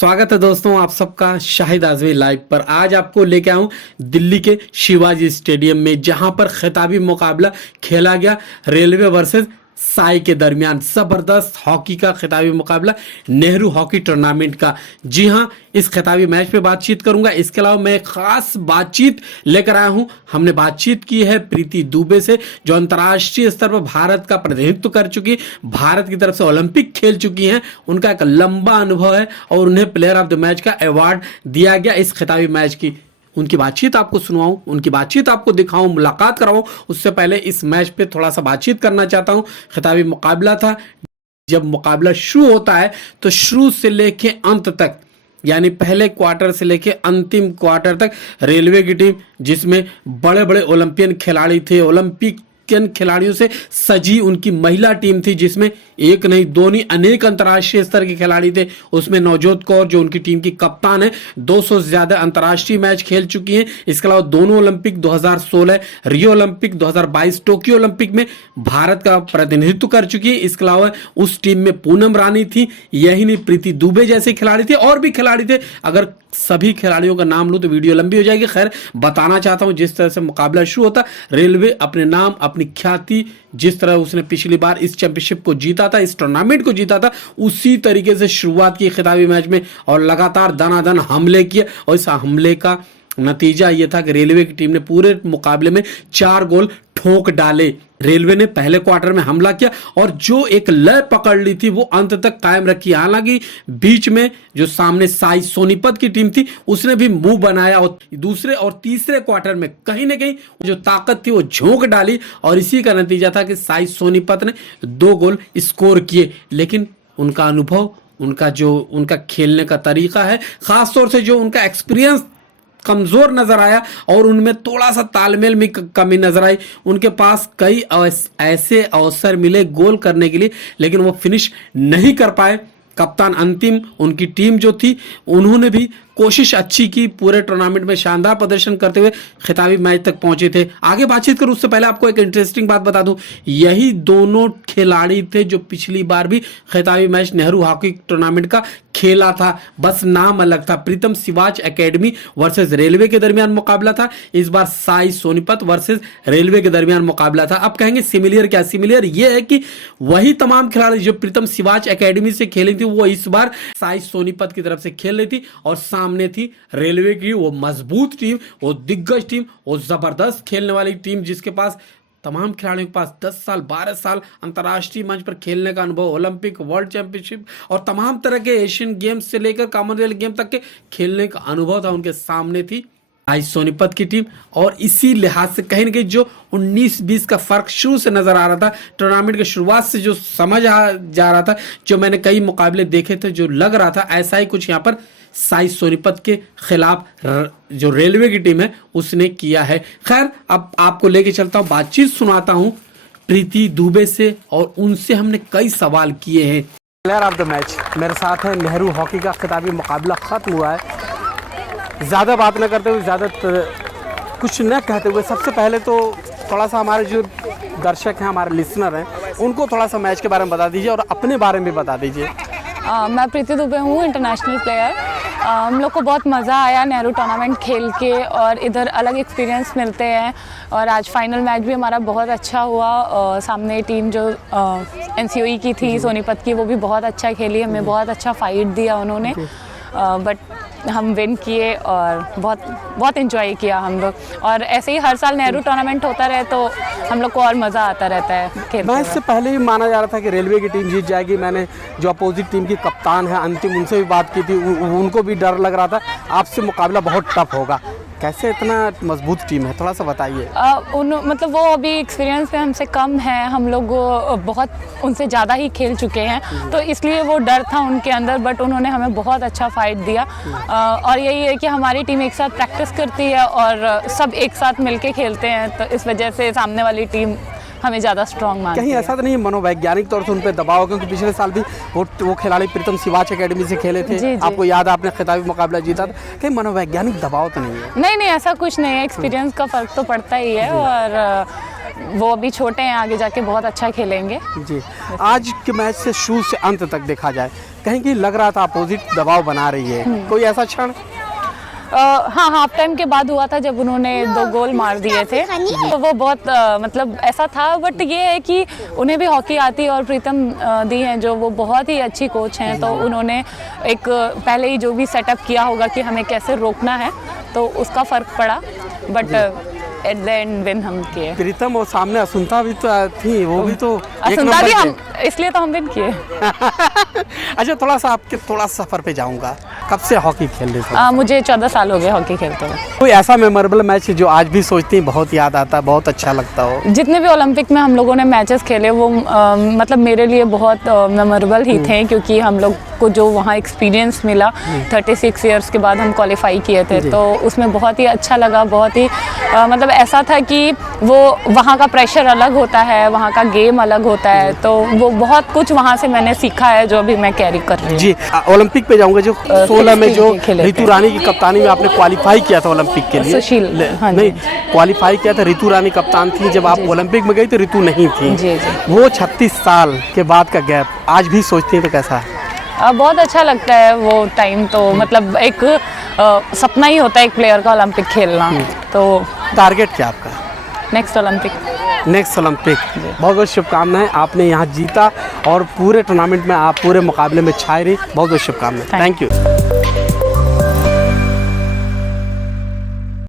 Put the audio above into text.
स्वागत है दोस्तों आप सबका शाहिद आजमी लाइव पर। आज आपको लेके आऊं दिल्ली के शिवाजी स्टेडियम में, जहां पर खिताबी मुकाबला खेला गया रेलवे वर्सेस साई के दरमियान। जबरदस्त हॉकी का खिताबी मुकाबला, नेहरू हॉकी टूर्नामेंट का। जी हां, इस खिताबी मैच पे बातचीत करूंगा। इसके अलावा मैं खास बातचीत लेकर आया हूं। हमने बातचीत की है प्रीति दुबे से, जो अंतर्राष्ट्रीय स्तर पर भारत का प्रतिनिधित्व कर चुकी, भारत की तरफ से ओलंपिक खेल चुकी हैं। उनका एक लंबा अनुभव है और उन्हें प्लेयर ऑफ द मैच का अवार्ड दिया गया इस खिताबी मैच की। उनकी बातचीत आपको सुनवाऊं, उनकी बातचीत आपको दिखाऊं, मुलाकात कराऊं। उससे पहले इस मैच पे थोड़ा सा बातचीत करना चाहता हूं। खिताबी मुकाबला था। जब मुकाबला शुरू होता है तो शुरू से लेके अंत तक, यानी पहले क्वार्टर से लेके अंतिम क्वार्टर तक रेलवे की टीम, जिसमें बड़े बड़े ओलंपियन खिलाड़ी थे, ओलंपिक खिलाड़ियों से सजी उनकी महिला टीम थी, जिसमें एक नहीं दो नहीं अनेक अंतर्राष्ट्रीय स्तर के खिलाड़ी थे। उसमें नवजोत कौर, जो उनकी टीम की कप्तान है, 200 से ज्यादा अंतर्राष्ट्रीय मैच खेल चुकी हैं। इसके अलावा दोनों Olympic 2016 Rio Olympic, 2022 Tokyo Olympic में भारत का प्रतिनिधित्व कर चुकी है। इसके अलावा उस टीम में पूनम रानी थी, यही नहीं प्रीति दुबे जैसे खिलाड़ी थे, और भी खिलाड़ी थे। अगर सभी खिलाड़ियों का नाम लूं तो वीडियो लंबी हो जाएगी। खैर, बताना चाहता हूं जिस तरह से मुकाबला शुरू होता, रेलवे अपने नाम, अपनी ख्याति, जिस तरह उसने पिछली बार इस चैंपियनशिप को जीता था, इस टूर्नामेंट को जीता था, उसी तरीके से शुरुआत की खिताबी मैच में और लगातार दनादन हमले किए। और इस हमले का नतीजा यह था कि रेलवे की टीम ने पूरे मुकाबले में 4 गोल ठोक डाले। रेलवे ने पहले क्वार्टर में हमला किया और जो एक लय पकड़ ली थी वो अंत तक कायम रखी। हालांकि बीच में जो सामने साई सोनीपत की टीम थी, उसने भी मुंह बनाया और दूसरे और तीसरे क्वार्टर में कहीं ना कहीं जो ताकत थी वो झोंक डाली, और इसी का नतीजा था कि साई सोनीपत ने 2 गोल स्कोर किए। लेकिन उनका अनुभव, उनका खेलने का तरीका है, खासतौर से जो उनका एक्सपीरियंस कमजोर नजर आया और उनमें थोड़ा सा तालमेल में कमी नजर आई। उनके पास कई ऐसे अवसर मिले गोल करने के लिए, लेकिन वो फिनिश नहीं कर पाए। कप्तान अंतिम, उनकी टीम जो थी, उन्होंने भी कोशिश अच्छी की, पूरे टूर्नामेंट में शानदार प्रदर्शन करते हुए खिताबी मैच तक पहुंचे थे। आगे बातचीत करूं उससे पहले आपको एक इंटरेस्टिंग बात बता दूं, यही दोनों खिलाड़ी थे जो पिछली बार भी खिताबी मैच नेहरू हॉकी टूर्नामेंट का खेला था, बस नाम अलग था। प्रीतम सिवाच एकेडमी वर्सेस रेलवे के दरमियान मुकाबला था, इस बार साई सोनीपत वर्सेस रेलवे के दरमियान मुकाबला था। अब कहेंगे सिमिलियर क्या? सिमिलियर ये है कि वही तमाम खिलाड़ी जो प्रीतम सिवाच एकेडमी से खेली थी, वो इस बार साई सोनीपत की तरफ से खेल रही थी, और सामने थी रेलवे की वो मजबूत टीम, वो दिग्गज टीम, वो जबरदस्त खेलने वाली टीम, जिसके पास तमाम खिलाड़ियों के पास 10 साल 12 साल अंतर्राष्ट्रीय मंच पर खेलने का अनुभव, ओलंपिक, वर्ल्ड चैंपियनशिप और तमाम तरह के एशियन गेम्स से लेकर कॉमनवेल्थ गेम तक के खेलने का अनुभव था। उनके सामने थी आई सोनीपत की टीम, और इसी लिहाज से कहीं ना कहीं जो 19-20 का फर्क शुरू से नजर आ रहा था, टूर्नामेंट की शुरुआत से जो समझ आ जा रहा था, जो मैंने कई मुकाबले देखे थे, जो लग रहा था ऐसा ही कुछ यहाँ पर साई सोनीपत के खिलाफ जो रेलवे की टीम है उसने किया है। खैर, अब आपको लेके चलता हूं, बातचीत सुनाता हूं प्रीति दुबे से, और उनसे हमने कई सवाल किए हैं। प्लेयर ऑफ द मैच मेरे साथ है। नेहरू हॉकी का खिताबी मुकाबला खत्म हुआ है। ज़्यादा बात न करते हुए, ज़्यादा कुछ न कहते हुए, सबसे पहले तो थोड़ा सा हमारे जो दर्शक हैं, हमारे लिसनर हैं, उनको थोड़ा सा मैच के बारे में बता दीजिए और अपने बारे में बता दीजिए। मैं प्रीति दुबे हूँ, इंटरनेशनल प्लेयर। हम लोग को बहुत मज़ा आया नेहरू टूर्नामेंट खेल के, और इधर अलग एक्सपीरियंस मिलते हैं। और आज फाइनल मैच भी हमारा बहुत अच्छा हुआ। सामने टीम जो NCOE की थी, सोनीपत की, वो भी बहुत अच्छा खेली, हमें बहुत अच्छा फाइट दिया उन्होंने, बट हम विन किए और बहुत एंजॉय किया हम लोग। और ऐसे ही हर साल नेहरू टूर्नामेंट होता रहे तो हम लोग को और मज़ा आता रहता है। मैच से पहले भी माना जा रहा था कि रेलवे की टीम जीत जाएगी। मैंने जो अपोजिट टीम की कप्तान है अंतिम, उनसे भी बात की थी, उनको भी डर लग रहा था आपसे मुकाबला बहुत टफ होगा। कैसे इतना मजबूत टीम है, थोड़ा सा बताइए। मतलब वो अभी एक्सपीरियंस में हमसे कम है, हम लोग बहुत उनसे ज़्यादा ही खेल चुके हैं, तो इसलिए वो डर था उनके अंदर, बट उन्होंने हमें बहुत अच्छा फाइट दिया। और यही है कि हमारी टीम एक साथ प्रैक्टिस करती है और सब एक साथ मिलके खेलते हैं, तो इस वजह से सामने वाली टीम हमें ज़्यादा स्ट्रॉन्ग मानती है। कहीं ऐसा तो नहीं मनोवैज्ञानिक तौर से उन पर दबाव, क्योंकि पिछले साल भी वो खिलाड़ी प्रीतम सिवाच एकेडमी से खेले थे, जी। आपको याद है आपने खिताबी मुकाबला जीता था। कहीं मनोवैज्ञानिक दबाव तो नहीं है? नहीं, ऐसा कुछ नहीं है, एक्सपीरियंस का फ़र्क तो पड़ता ही है। और वो अभी छोटे हैं, आगे जाके बहुत अच्छा खेलेंगे। जी, आज के मैच से शुरू से अंत तक देखा जाए, कहीं कि लग रहा था अपोजिट दबाव बना रही है, कोई ऐसा क्षण? हाँ, हाफ टाइम के बाद हुआ था जब उन्होंने 2 गोल मार दिए थे, तो वो बहुत मतलब ऐसा था। बट ये है कि उन्हें भी हॉकी आती है और प्रीतम दी हैं जो वो बहुत ही अच्छी कोच हैं, तो उन्होंने एक पहले ही जो भी सेटअप किया होगा कि हमें कैसे रोकना है, तो उसका फ़र्क पड़ा। But at the end win हम किए। प्रीतम और सामने असुंता भी तो थी, वो भी तो एक असुंता नंबर भी हम, पे। इसलिए तो हम विन किए। अच्छा, थोड़ा सा आपके थोड़ा सफर पे जाऊंगा, कब से हॉकी खेल रहे थे? मुझे 14 साल हो गए हॉकी खेलते हुए। कोई ऐसा मेमोरेबल मैच जो आज भी सोचती हैं बहुत याद आता है, बहुत अच्छा लगता हो? जितने भी ओलंपिक में हम लोगों ने मैचेस खेले वो मतलब मेरे लिए बहुत मेमोरेबल ही थे, क्योंकि हम लोग को जो वहाँ एक्सपीरियंस मिला 36 इयर्स के बाद हम क्वालिफाई किए थे, तो उसमें बहुत ही अच्छा लगा। बहुत ही मतलब ऐसा था कि वो वहाँ का प्रेशर अलग होता है, वहाँ का गेम अलग होता है, तो वो बहुत कुछ वहाँ से मैंने सीखा है जो अभी मैं कैरी कर रही हूँ। जी, ओलंपिक पे जाऊंगा, जो 16 में जो खेले थे। रितु रानी की कप्तानी में आपने क्वालिफाई किया था ओलंपिक के लिए। सुशील, हाँ जी। नहीं, क्वालिफाई किया था, रितु रानी कप्तान थी, जब आप ओलंपिक में गई तो रितु नहीं थी। जी जी। वो 36 साल के बाद का गैप आज भी सोचती हैं तो कैसा है? बहुत अच्छा लगता है वो टाइम, तो मतलब एक सपना ही होता है एक प्लेयर का ओलंपिक खेलना। तो टारगेट क्या आपका? Next Olympic. Next Olympic. बहुत बहुत शुभकामनाएं, आपने यहाँ जीता और पूरे टूर्नामेंट में आप पूरे मुकाबले में छाए रही। बहुत बहुत शुभकामनाएं। Thank you.